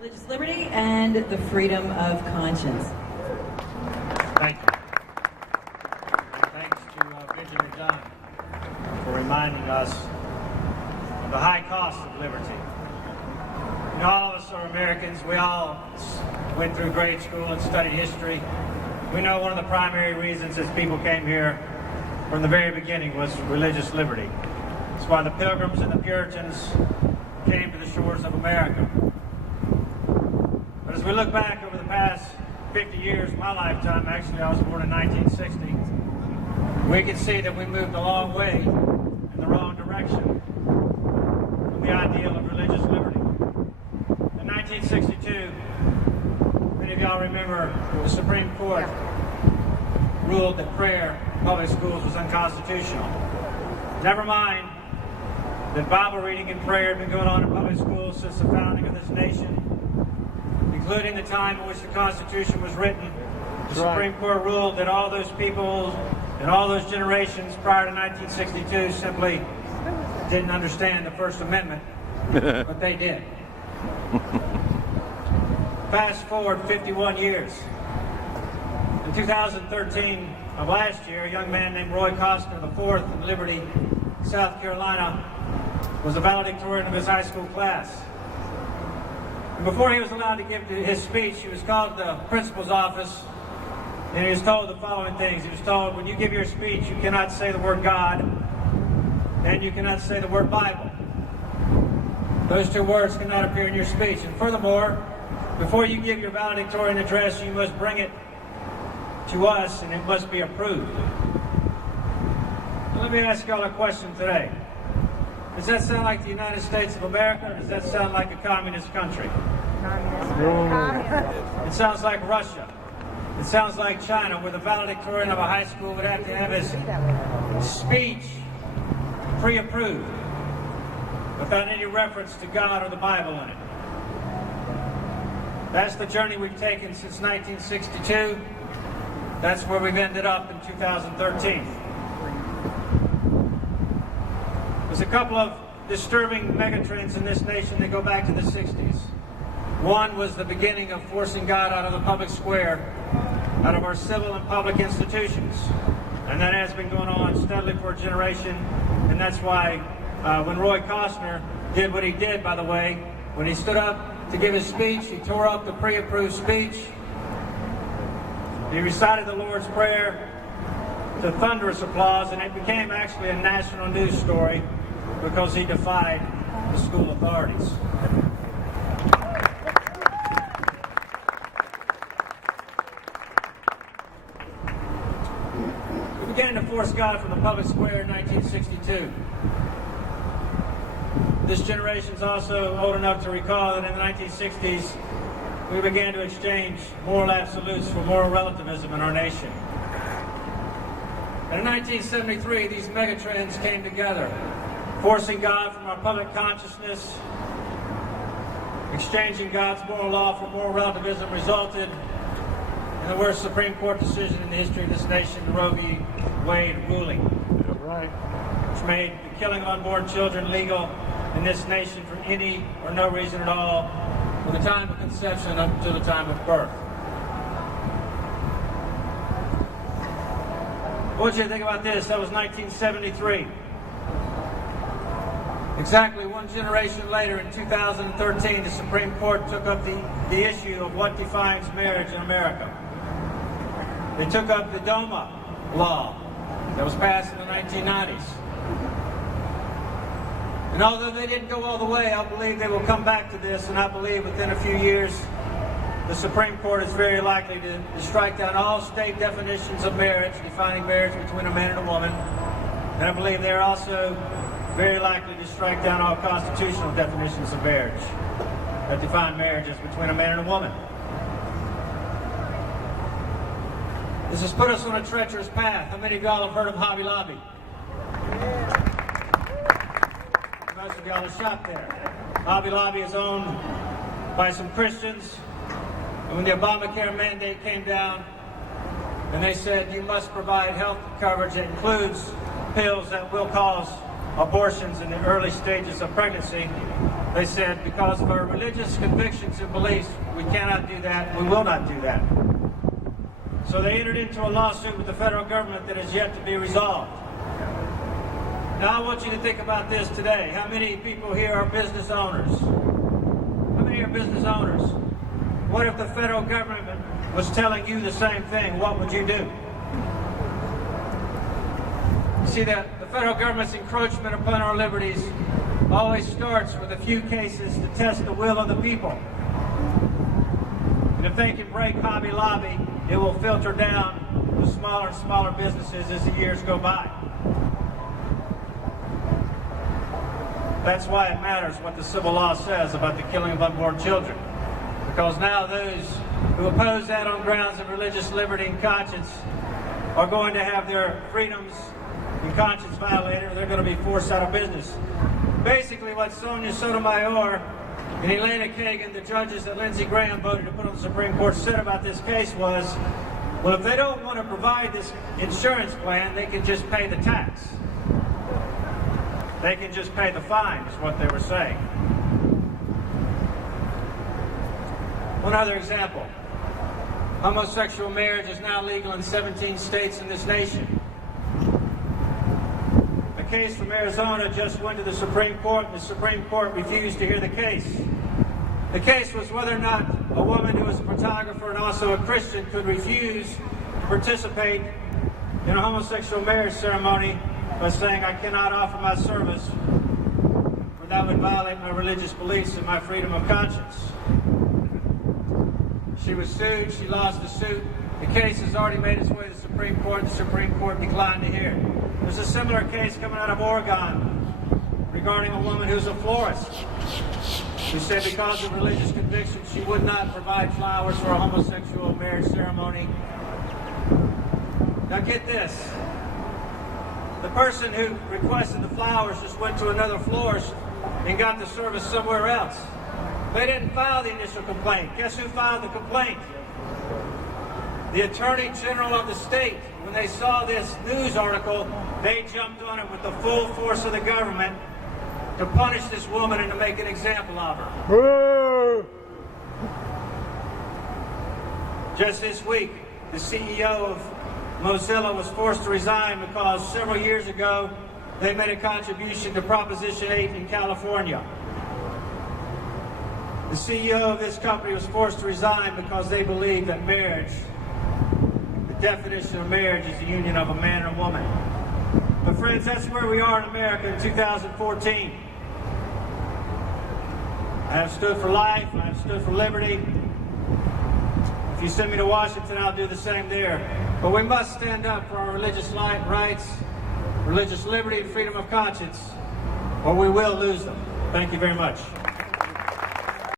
Religious liberty and the freedom of conscience. Thank you. Thanks to Benjamin Dunn for reminding us of the high cost of liberty. You know, all of us are Americans. We all went through grade school and studied history. We know one of the primary reasons as people came here from the very beginning was religious liberty. That's why the Pilgrims and the Puritans came to the shores of America. But as we look back over the past 50 years, my lifetime, actually I was born in 1960, we can see that we moved a long way in the wrong direction from the ideal of religious liberty. In 1962, many of y'all remember the Supreme Court ruled that prayer in public schools was unconstitutional. Never mind that Bible reading and prayer had been going on in public schools since the founding of this nation, including the time in which the Constitution was written. The Supreme Court ruled that all those people and all those generations prior to 1962 simply didn't understand the First Amendment, but they did. Fast forward 51 years. In 2013 of last year, a young man named Roy Costner IV in Liberty, South Carolina, was a valedictorian of his high school class. And before he was allowed to give his speech, he was called to the principal's office, and he was told the following things. He was told, when you give your speech, you cannot say the word God, and you cannot say the word Bible. Those two words cannot appear in your speech. And furthermore, before you give your valedictorian address, you must bring it to us, and it must be approved. Now, let me ask y'all a question today. Does that sound like the United States of America, or does that sound like a communist country? It sounds like Russia. It sounds like China, where the valedictorian of a high school would have to have his speech pre-approved without any reference to God or the Bible in it. That's the journey we've taken since 1962. That's where we've ended up in 2013. There's a couple of disturbing megatrends in this nation that go back to the 60s. One was the beginning of forcing God out of the public square, out of our civil and public institutions. And that has been going on steadily for a generation. And that's why when Roy Costner did what he did, by the way, when he stood up to give his speech, he tore up the pre-approved speech. He recited the Lord's Prayer to thunderous applause, and it became actually a national news story because he defied the school authorities. We began to force God from the public square in 1962. This generation's also old enough to recall that in the 1960s, we began to exchange moral absolutes for moral relativism in our nation. And in 1973, these megatrends came together, forcing God from our public consciousness, exchanging God's moral law for moral relativism resulted in the worst Supreme Court decision in the history of this nation, the Roe v. Wade ruling. Right. Which made the killing of unborn children legal in this nation for any or no reason at all, from the time of conception up to the time of birth. I want you to think about this. That was 1973. Exactly one generation later, in 2013, the Supreme Court took up the issue of what defines marriage in America. They took up the DOMA law that was passed in the 1990s. And although they didn't go all the way, I believe they will come back to this, and I believe within a few years, the Supreme Court is very likely to strike down all state definitions of marriage, defining marriage between a man and a woman. And I believe they're also very likely to strike down all constitutional definitions of marriage that define marriages between a man and a woman. This has put us on a treacherous path. How many of y'all have heard of Hobby Lobby? Most of y'all have shopped there. Hobby Lobby is owned by some Christians. And when the Obamacare mandate came down, and they said you must provide health coverage that includes pills that will cause abortions in the early stages of pregnancy. They said, because of our religious convictions and beliefs, we cannot do that, we will not do that. So they entered into a lawsuit with the federal government that is yet to be resolved. Now I want you to think about this today. How many people here are business owners? How many are business owners? What if the federal government was telling you the same thing? What would you do? See, that the federal government's encroachment upon our liberties always starts with a few cases to test the will of the people. And if they can break Hobby Lobby, it will filter down to smaller and smaller businesses as the years go by. That's why it matters what the civil law says about the killing of unborn children. Because now those who oppose that on grounds of religious liberty and conscience are going to have their freedoms and conscience violated, or they're going to be forced out of business. Basically, what Sonia Sotomayor and Elena Kagan, the judges that Lindsey Graham voted to put on the Supreme Court, said about this case was, well, if they don't want to provide this insurance plan, they can just pay the tax. They can just pay the fine, is what they were saying. One other example. Homosexual marriage is now legal in 17 states in this nation. A case from Arizona just went to the Supreme Court, and the Supreme Court refused to hear the case. The case was whether or not a woman who was a photographer and also a Christian could refuse to participate in a homosexual marriage ceremony by saying, I cannot offer my service, for that would violate my religious beliefs and my freedom of conscience. She was sued, she lost the suit. The case has already made its way to the Supreme Court. The Supreme Court declined to hear. There's a similar case coming out of Oregon regarding a woman who's a florist who said because of religious conviction she would not provide flowers for a homosexual marriage ceremony. Now get this. The person who requested the flowers just went to another florist and got the service somewhere else. They didn't file the initial complaint. Guess who filed the complaint? The Attorney General of the state. When they saw this news article, they jumped on it with the full force of the government to punish this woman and to make an example of her. Just this week, the CEO of Mozilla was forced to resign because several years ago they made a contribution to Proposition 8 in California. The CEO of this company was forced to resign because they believe that marriage, the definition of marriage is the union of a man and a woman. But friends, that's where we are in America in 2014. I have stood for life, I have stood for liberty. If you send me to Washington, I'll do the same there. But we must stand up for our religious rights, religious liberty, and freedom of conscience, or we will lose them. Thank you very much.